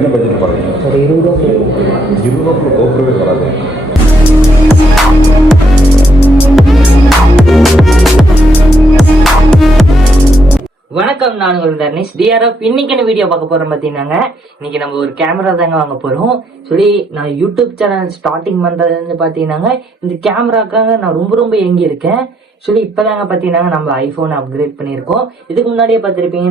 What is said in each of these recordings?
என்ன பட்ஜெட் பாருங்க? ஒரு 20 ரூபா. 20 ரூபாய்க்குள்ள கோபுரமே வராது. வணக்கம், நான் உங்கள் தர்னிஷ் டிஆர்எஃப். இன்னைக்கு வீடியோ பார்க்க போறோம் பாத்தீங்கன்னா, இன்னைக்கு நம்ம ஒரு கேமரா தாங்க வாங்க போறோம். சொல்லி நான் யூடியூப் சேனல் ஸ்டார்டிங் பண்றதுல இருந்து பாத்தீங்கன்னா இந்த கேமராக்காக நான் ரொம்ப ஏங்கி இருக்கேன். சொல்லி இப்பதாங்க பாத்தீங்கன்னா நம்ம ஐபோன் அப்கிரேட் பண்ணிருக்கோம். இதுக்கு முன்னாடியே பார்த்திருப்பீங்க,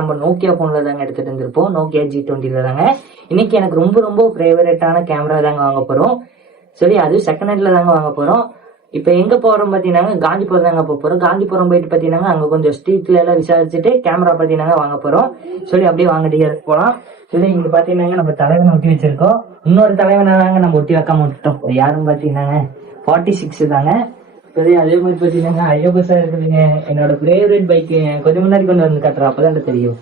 நம்ம நோக்கியா போன்ல தாங்க எடுத்துட்டு இருந்திருப்போம். நோக்கியா G20 தாங்க. இன்னைக்கு எனக்கு ரொம்ப ஃபேவரட்டான கேமரா தாங்க வாங்க போறோம். சொல்லி அது செகண்ட் ஹேண்ட்ல தாங்க வாங்க போறோம். இப்ப எங்க போறோம் பாத்தீங்கன்னா காந்திபுரம் தாங்க போறோம். காந்திபுரம் போயிட்டு பாத்தீங்கன்னா அங்க கொஞ்சம் ஸ்ட்ரீட்ல எல்லாம் விசாரிச்சுட்டு கேமரா பாத்தீங்கன்னா வாங்க போறோம். சொல்லி அப்படியே வாங்க டிஆர் போலாம். சொல்லி இங்க பாத்தீங்கன்னா நம்ம தலைவனை ஒட்டி வச்சிருக்கோம். இன்னொரு தலைவனை தாங்க நம்ம ஒட்டி வைக்காம விட்டுட்டோம். யாரும் பாத்தீங்கன்னா 46 தாங்க. சரி, அதே மாதிரி பாத்தீங்கன்னா ஐயோபசா இருக்குதுங்க. என்னோட ஃபேவரட் பைக் கொஞ்சம் முன்னாடி கொண்டு வந்து காட்டுறேன், அப்பதான் தெரியும்.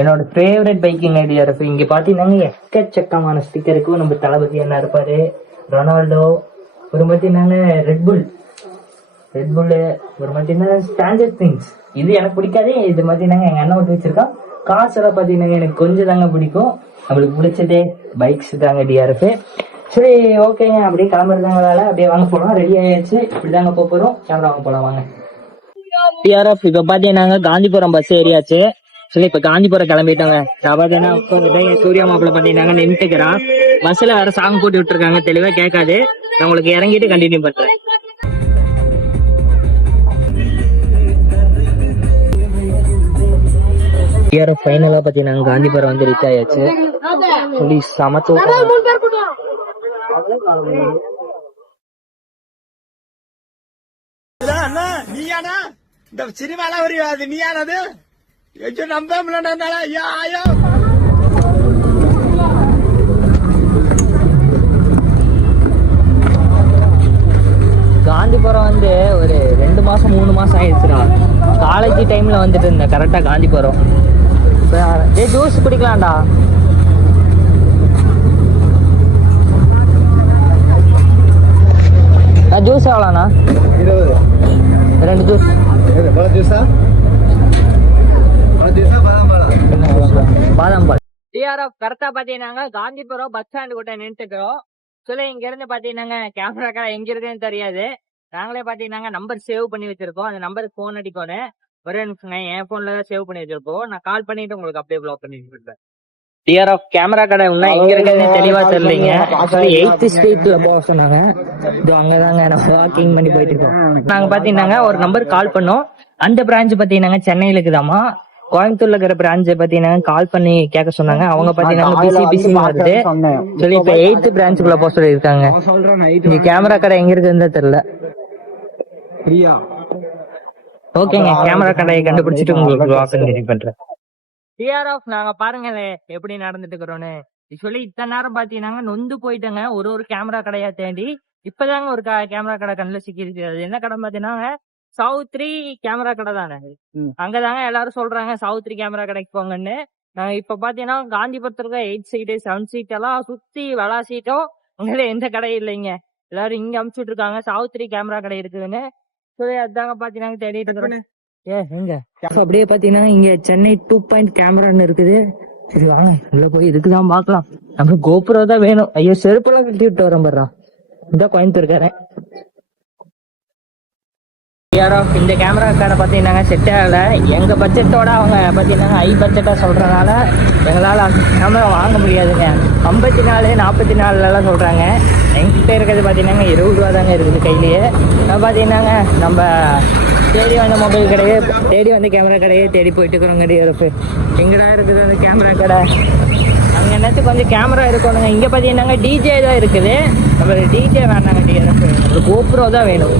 என்னோட ஃபேவரட் பைக்குங்க டிஆர்எஃப். இங்க பாத்தீங்கன்னா எக்கச்சக்கமான ஸ்டிக்கருக்கு நம்ம தளபதி என்ன இருப்பாரு, ரொனால்டோ, ஒரு பார்த்தீங்கன்னா ரெட்புல், ஒரு பார்த்தீங்கன்னா ஸ்டாண்டர்ட் திங்ஸ். இது எனக்கு பிடிக்காது. இது பார்த்தீங்கன்னா எங்க அண்ணன் விட்டு வச்சிருக்கான். காசு எல்லாம் பார்த்தீங்கன்னா எனக்கு கொஞ்சம் தாங்க பிடிக்கும். நம்மளுக்கு பிடிச்சதே பைக்ஸ் தாங்க டிஆர்எஃப். சரி, ஓகேங்க, அப்படியே கிளம்புறதாங்க வேலை. அப்படியே வாங்க போலாம். ரெடி ஆயிடுச்சு. இப்படிதாங்க போறோம். கேமரா வாங்க போலாம் வாங்க டிஆர்எஃப். இப்ப பாத்தீங்கன்னா காந்திபுரம் பஸ் ஏரியாச்சு. சரி, இப்ப காந்திபுரம் கிளம்பிட்டாங்க. பாத்தீங்கன்னா சூர்யா மாப்பிள்ள பாத்தீங்கன்னா நின்றுக்கிறான். பஸ்ல வேற சாங் போட்டு விட்டுருக்காங்க, தெளிவா கேட்காது. நான் உங்களுக்கு இறங்கிட்டு கண்டினியூ பண்றேன். ஃபைனலா பாத்தீங்கன்னா காந்திபுரம் வந்து ரீச் ஆயாச்சு. சொல்லி சமத்து நீயானா இந்த சினிமால வருது, நீயானது நம்ப முடியல. காந்திபுரம் வந்து ஒரு 2 மாசம் 3 மாசம் ஆயிடுச்சுடா. காலேஜ் டைம்ல வந்துட்டு இருந்தேன் கரெக்டா காந்திபுரம். ஜூஸ் குடிக்கலாம்டா. ஜூஸ் எவ்வளோண்ணா? 20. 2 ஜூஸ். பாதாம் பால். டிஆர்எஃப் கரெக்டா பாத்தீங்கன்னா காந்திபுரம் பஸ் ஸ்டாண்டு கிட்ட நின்றுக்கிறோம். சொல்லி இங்க இருந்து பாத்தீங்கன்னா கேமரா கடை எங்க இருக்குன்னு தெரியாது. நாங்களே பாத்தீங்கன்னா நம்பர் சேவ் பண்ணி வச்சிருக்கோம். அந்த நம்பருக்கு போன் அடிக்கணும். ஒரே நிமிஷம், என் போன்ல தான் சேவ் பண்ணி வச்சிருக்கோம். நான் கால் பண்ணிட்டு உங்களுக்கு அப்படியே பிளாக் பண்ணி விட்டுறேன். டிஆர்எஃப் கேமரா கடை எங்க இருக்குன்னு தெளிவா தெரியலீங்க. 8th ஸ்ட்ரீட்ல போக சொன்னாங்க. இது அங்கதாங்க நான் வாக்கிங் பண்ணி போயிட்டு இருக்கோம். நாங்க பாத்தீங்கன்னா ஒரு நம்பர் கால் பண்ணோம். அந்த பிரான்ச் பாத்தீங்கன்னா சென்னையில இருக்குதாமா. கோயம்புத்தூர்ல இருக்கிற பிரான்ச் பாத்தீங்கன்னா கால் பண்ணி கேட்க சொன்னாங்க. அவங்க பாத்தீங்கன்னா பிசி வருது சொல்லி இப்ப 8th பிரான்ச்சுக்குள்ள போக சொல்லி இருக்காங்க. இங்க கேமரா கடை எங்க இருக்குன்னு தெரியல. ஓகேங்க, கேமரா கடையை கண்டுபிடிச்சிட்டு உங்களுக்கு பண்றேன். டிஆர்எஃப் நாங்க பாருங்களே எப்படி நடந்துட்டு இருக்கிறோன்னு. சொல்லி இத்தனை நேரம் பாத்தீங்கன்னா நொந்து போயிட்டேங்க. ஒரு கேமரா கடையா தேடி இப்பதாங்க ஒரு கேமரா கடை கண்ணுல சிக்கிருக்கு. அது என்ன கடை பாத்தீங்கன்னா சவுத்ரி கேமரா கடை தானே. அங்கதாங்க எல்லாரும் சொல்றாங்க சவுத்ரி கேமரா கடைக்கு போங்கன்னு. நாங்க இப்ப பாத்தீங்கன்னா காந்திபுரத்துல 8 சீட்டு 7 சீட் எல்லாம் சுத்தி வெளா சீட்டும் அங்கே எந்த கடையும் இல்லைங்க. எல்லாரும் இங்க அமுச்சுட்டு இருக்காங்க சவுத்ரி கேமரா கடை இருக்குதுன்னு சொல்லி. அதாங்க பாத்தீங்கன்னா தேடிட்டு இருக்கிறோம். எங்க அப்படியே பாத்தீங்கன்னா இங்க சென்னை 2 பாயிண்ட் கேமரான்னு இருக்குது. சரி வாங்க உள்ள போய் இதுக்குதான் பாக்கலாம். நம்ம கோபுரம் தான் வேணும். ஐயோ, செருப்பெல்லாம் கட்டி விட்டு வரேன் பாரு. இதான் கோயம்புத்தூர்காரன். இந்த கேமரா கடை பாத்தீங்கன்னா செட் ஆகல. எங்க பட்ஜெட்டோட அவங்க பாத்தீங்கன்னா ஹை பட்ஜெட்டா சொல்றதுனால எங்களால அந்த கேமரா வாங்க முடியாதுங்க. 54 44 எல்லாம் சொல்றாங்க. எங்கிட்ட இருக்கிறது பாத்தீங்கன்னா 20 ரூபா தாங்க இருக்குது கையிலேயே. பாத்தீங்கன்னா நம்ம தேடி வந்த மொபைல் கடையே தேடி வந்த கேமரா கடையே தேடி போயிட்டு இருக்கிறோங்க டிஆர்எஃப். எங்கடா இருக்குது அந்த கேமரா கடை? அங்க என்னத்து கொஞ்சம் கேமரா இருக்கணுங்க. இங்க பாத்தீங்கன்னா டிஜே தான் இருக்குது. நம்ம டிஜே வேணாங்க டிஆர்எஃப். நம்மளுக்கு கோப்ரோ தான் வேணும்.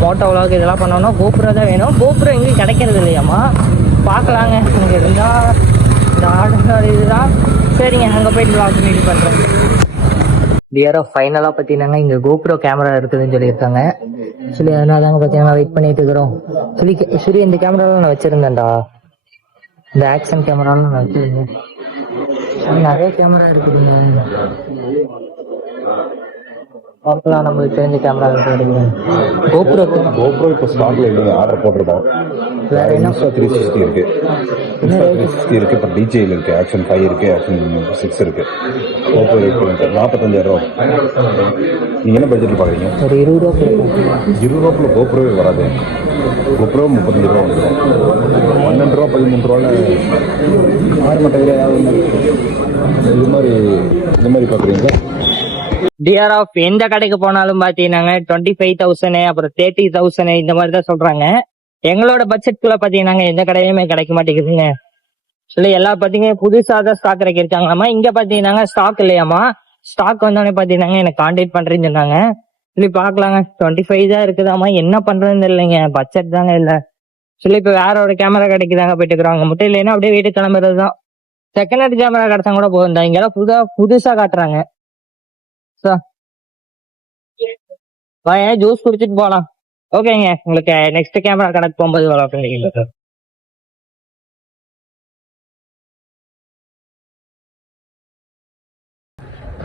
மோட்டோ விளாக் இதெல்லாம் பண்ணோம்னா கோப்ரோ தான் வேணும். கோப்ரோ எங்கேயும் கிடைக்கிறது இல்லையாம்மா. பார்க்கலாங்க, எனக்கு இருந்தா இந்த ஆர்டர் இதுதான். சரிங்க, அங்கே போயிட்டு விளாக் பண்ணிட்டு பண்ணுறேன். டிஆர்எஃப் ஃபைனலாக பார்த்தீங்கன்னா இங்கே கோப்ரோ கேமரா இருக்குதுன்னு சொல்லியிருக்காங்க. சொல்லி அதனால தாங்க பார்த்தீங்கன்னா வெயிட் பண்ணிட்டு இருக்கிறோம். சரி இந்த கேமராலாம் நான் வச்சுருந்தேன்டா. இந்த ஆக்ஷன் கேமராலாம் நான் வச்சுருந்தேன். நிறைய கேமரா இருக்குதுங்க. பார்க்கலாம் நம்மளுக்கு தெரிஞ்ச கேமரா கோப்ரோக்கு கோப்ரோ இப்போ ஸ்டாக்ல இல்லைங்க, ஆர்டர் போட்டிருக்கோம். வேற என்ன இன்ஸ்டா 360 இருக்கு, இன்ஸ்டா 360 இருக்கு. இப்போ டிஜேயில் இருக்கு, ஆக்ஷன் 5 இருக்கு, ஆக்ஷன் 6 இருக்கு. கோப்ரோ ரேட் 45,000 ரூபா. நீங்க என்ன பட்ஜெட்டில் பார்க்குறீங்க? ஒரு 20 ரூபா 20 ரூபாக்குள்ள கோப்ரோவே வராது. கோப்ரோ 35 ரூபா வந்துடும். 12 ரூபா 13 ரூபாவில் ஆறு மட்டையில் ஏதாவது இது மாதிரி பார்க்குறீங்களா? டிஆர்எஃப் எந்த கடைக்கு போனாலும் பாத்தீங்கன்னா 25,000 அப்புறம் 30,000 இந்த மாதிரி தான் சொல்றாங்க. எங்களோட பட்ஜெட்குள்ள பாத்தீங்கன்னா எந்த கடையுமே கிடைக்க மாட்டேங்குதுங்க. சொல்லி எல்லா பாத்தீங்கன்னா புதுசா தான் ஸ்டாக் இறக்கிருக்காங்களாமா. இங்க பாத்தீங்கன்னா ஸ்டாக் இல்லையாமா. ஸ்டாக் வந்தோடனே பாத்தீங்கன்னா எனக்கு கான்டாக்ட் பண்றேன்னு சொன்னாங்க. சொல்லி பாக்கலாங்க. 25 தான் இருக்குதாமா. என்ன பண்றதுன்னு இல்லைங்க, பட்ஜெட் தாங்க இல்ல. சொல்லி இப்ப வேற ஒரு கேமரா கிடைக்குதாங்க போயிட்டு இருக்கிறாங்க மட்டும் இல்லைன்னா அப்படியே வீட்டுக்கு கிளம்புறதுதான். செகண்ட் ஹேண்ட் கேமரா கிடைச்சா கூட போகும். இங்கெல்லாம் புதுசா காட்டுறாங்க. ஜூஸ் குடிச்சிட்டு போலாம். ஓகேங்க, உங்களுக்கு நெக்ஸ்ட் கேமரா கணக்கு போகும்போது வளர்க்குறீங்க.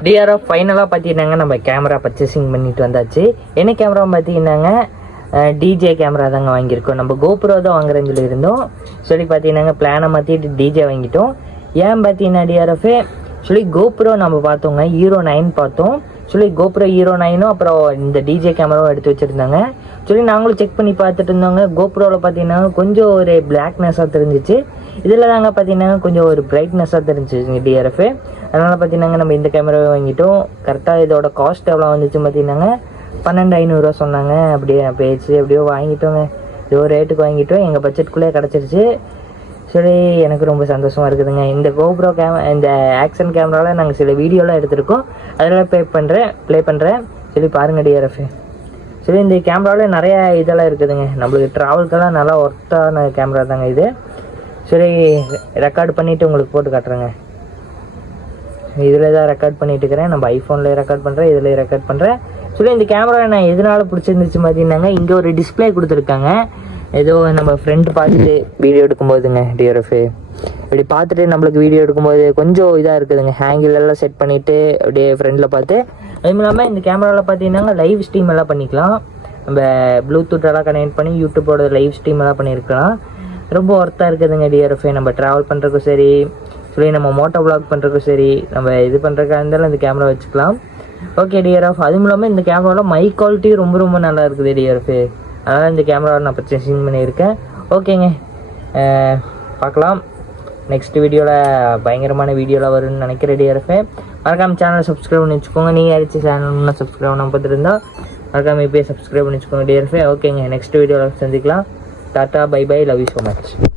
டிஆர்எஃப் ஃபைனலாக பார்த்தீங்கன்னாங்க நம்ம கேமரா பர்ச்சேசிங் பண்ணிட்டு வந்தாச்சு. என்ன கேமரா பார்த்தீங்கன்னாங்க டிஜே கேமரா தாங்க வாங்கியிருக்கோம். நம்ம கோப்ரோ தான் வாங்குறேன்னு சொல்லியிருந்தோம். சொல்லி பார்த்தீங்கன்னாங்க பிளானை மாற்றிட்டு டிஜே வாங்கிட்டோம். ஏன் பார்த்தீங்கன்னா டிஆர்எஃப் சொல்லி கோப்ரோ நம்ம பார்த்தோங்க, ஹீரோ 9 பார்த்தோம். சொல்லி கோப்ரோ ஹீரோ 9 அப்புறம் இந்த டிஜே கேமராவும் எடுத்து வச்சுருந்தாங்க. சொல்லி நாங்களும் செக் பண்ணி பார்த்துட்டு இருந்தோங்க. கோப்ரோவில் பார்த்தீங்கன்னா கொஞ்சம் ஒரு பிளாக்னஸாக தெரிஞ்சிச்சு. இதில் தாங்க பார்த்தீங்கன்னா கொஞ்சம் ஒரு பிரைட்னஸாக தெரிஞ்சிச்சு டிஆர்எஃப். அதனால் பார்த்தீங்கன்னா நம்ம இந்த கேமராவை வாங்கிட்டோம். கரெக்டாக இதோட காஸ்ட் எவ்வளோ வந்துச்சு பார்த்தீங்கன்னா 12,500 சொன்னாங்க. அப்படியே பேச்சு எப்படியோ வாங்கிட்டோங்க. இதோ ரேட்டுக்கு வாங்கிட்டோம். எங்கள் பட்ஜெட்டுக்குள்ளே கிடச்சிருச்சு. சரி, எனக்கு ரொம்ப சந்தோஷமாக இருக்குதுங்க. இந்த கோப்ரோ இந்த ஆக்ஷன் கேமராவில் நாங்கள் சில வீடியோலாம் எடுத்திருக்கோம். அதெல்லாம் ப்ளே பண்ணுறேன். சொல்லி பாருங்கள் டிஆர்எஃப். சரி, இந்த கேமராவில் நிறையா இதெல்லாம் இருக்குதுங்க. நம்மளுக்கு ட்ராவல்க்கெல்லாம் நல்லா ஒர்த்தான கேமரா தாங்க இது. சரி, ரெக்கார்டு பண்ணிவிட்டு உங்களுக்கு போட்டு காட்டுறேங்க. இதில் தான் ரெக்கார்ட் பண்ணிட்டு இருக்கிறேன். நம்ம ஐஃபோனில் ரெக்கார்ட் பண்ணுறேன், இதில் ரெக்கார்ட் பண்ணுறேன். சொல்லி இந்த கேமரா நான் எதனால பிடிச்சிருந்துச்சு பார்த்தீங்கன்னாங்க, இங்கே ஒரு டிஸ்பிளே கொடுத்துருக்காங்க. ஏதோ நம்ம ஃப்ரெண்டு பார்த்துட்டு வீடியோ எடுக்கும்போதுங்க டிஆர்எஃப் இப்படி பார்த்துட்டு நம்மளுக்கு வீடியோ எடுக்கும்போது கொஞ்சம் இதாக இருக்குதுங்க. ஹேங்கிள் எல்லாம் செட் பண்ணிவிட்டு அப்படியே ஃப்ரெண்டில் பார்த்து. அதுவும் இல்லாமல் இந்த கேமராவில் பார்த்தீங்கன்னா லைவ் ஸ்ட்ரீம் எல்லாம் பண்ணிக்கலாம். நம்ம ப்ளூடூத் எல்லாம் கனெக்ட் பண்ணி யூடியூப்போட லைவ் ஸ்ட்ரீம் எல்லாம் பண்ணியிருக்கலாம். ரொம்ப ஒர்த்தாக இருக்குதுங்க டிஆர்எஃப். நம்ம ட்ராவல் பண்ணுறதுக்கும் சரி, சொல்லி நம்ம மோட்டோ விளாக் பண்ணுறதுக்கும் சரி, நம்ம இது பண்ணுறதுக்காக இருந்தாலும் இந்த கேமரா வச்சுக்கலாம். Okay TRF. அதுவும் இல்லாமல் இந்த கேமராவில் மைக் குவாலிட்டி ரொம்ப ரொம்ப நல்லா இருக்குது டிஆர்எஃப். அதனால் இந்த கேமராவை நான் பர்ச்சேசிங் பண்ணியிருக்கேன். ஓகேங்க, பார்க்கலாம். நெக்ஸ்ட் வீடியோவில் பயங்கரமான வீடியோவில் வரும்னு நினைக்கிறேன் டிஆர்எஃப். மறக்காமல் சேனலை சப்ஸ்கிரைப் பண்ணி வச்சுக்கோங்க. நீங்கள் யாராச்சும் சேனல் சப்ஸ்கிரைப் பண்ண பார்த்துருந்தா மறக்காமல் இப்போயே சப்ஸ்கிரைப் பண்ணி வச்சுக்கோங்க டிஆர்எஃப். ஓகேங்க, நெக்ஸ்ட் வீடியோவில் சந்திக்கலாம். Tata, bye bye, love you so much.